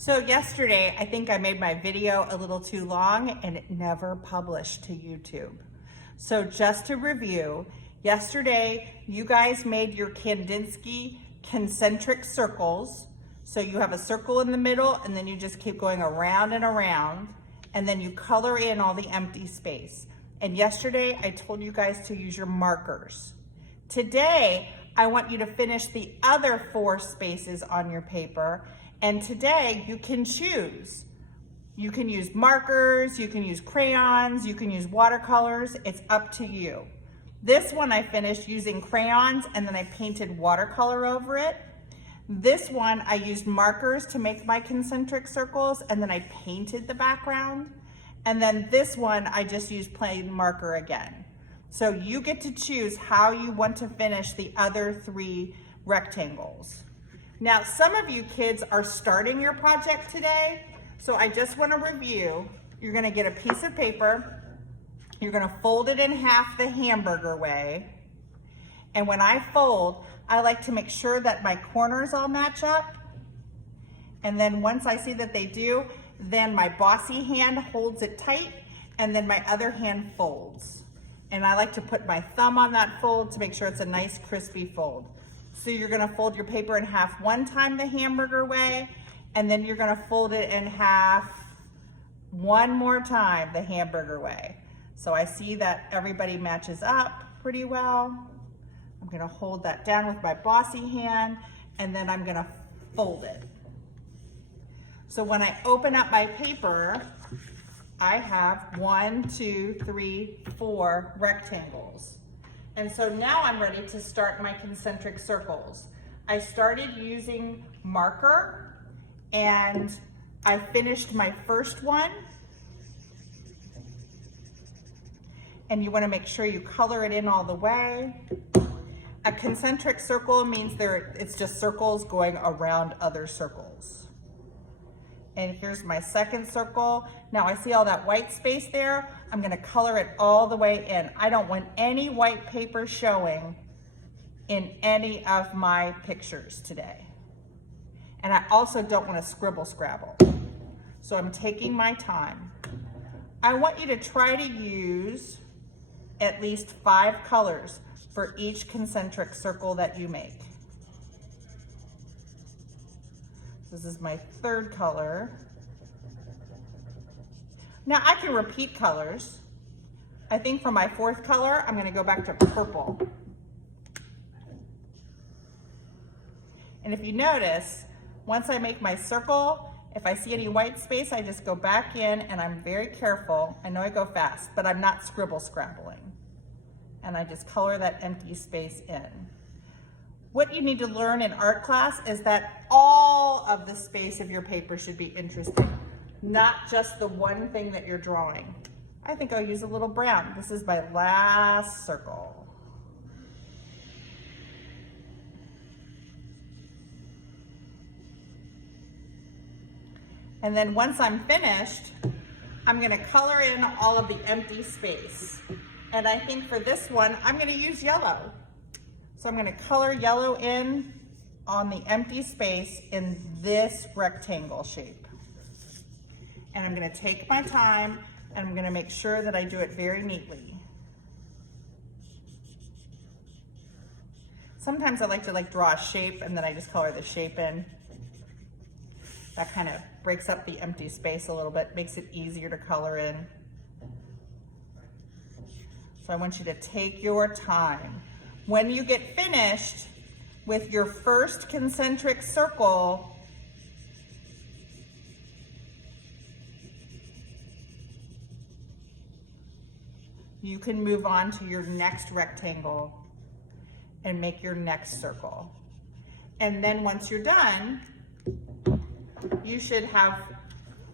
So yesterday, I think I made my video a little too long and it never published to YouTube. So just to review, yesterday you guys made your Kandinsky concentric circles. So you have a circle in the middle and then you just keep going around and around, and then you color in all the empty space. And yesterday I told you guys to use your markers. Today, I want you to finish the other 4 spaces on your paper. And today you can choose. You can use markers, you can use crayons, you can use watercolors. It's up to you. This one I finished using crayons and then I painted watercolor over it. This one I used markers to make my concentric circles and then I painted the background. And then this one I just used plain marker again. So you get to choose how you want to finish the other 3 rectangles. Now, some of you kids are starting your project today, so I just want to review. You're going to get a piece of paper, you're going to fold it in half the hamburger way, and when I fold, I like to make sure that my corners all match up, and then once I see that they do, then my bossy hand holds it tight, and then my other hand folds. And I like to put my thumb on that fold to make sure it's a nice crispy fold. So you're gonna fold your paper in half one time the hamburger way, and then you're gonna fold it in half one more time the hamburger way. So I see that everybody matches up pretty well. I'm gonna hold that down with my bossy hand, and then I'm gonna fold it. So when I open up my paper, I have 1, 2, 3, 4 rectangles. And so now I'm ready to start my concentric circles. I started using marker and I finished my first one. And you want to make sure you color it in all the way. A concentric circle means it's just circles going around other circles. And here's my second circle. Now I see all that white space there. I'm gonna color it all the way in. I don't want any white paper showing in any of my pictures today. And I also don't want to scribble scrabble. So I'm taking my time. I want you to try to use at least 5 colors for each concentric circle that you make. This is my 3rd color. Now I can repeat colors. I think for my 4th color, I'm gonna go back to purple. And if you notice, once I make my circle, if I see any white space, I just go back in and I'm very careful. I know I go fast, but I'm not scribble scrabbling. And I just color that empty space in. What you need to learn in art class is that all of the space of your paper should be interesting, not just the one thing that you're drawing. I think I'll use a little brown. This is my last circle. And then once I'm finished, I'm gonna color in all of the empty space. And I think for this one, I'm gonna use yellow. So I'm gonna color yellow in on the empty space in this rectangle shape. And I'm gonna take my time and I'm gonna make sure that I do it very neatly. Sometimes I like to draw a shape and then I just color the shape in. That kind of breaks up the empty space a little bit, makes it easier to color in. So I want you to take your time. When you get finished with your first concentric circle, you can move on to your next rectangle and make your next circle. And then once you're done, you should have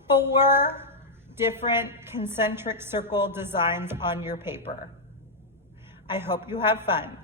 4 different concentric circle designs on your paper. I hope you have fun.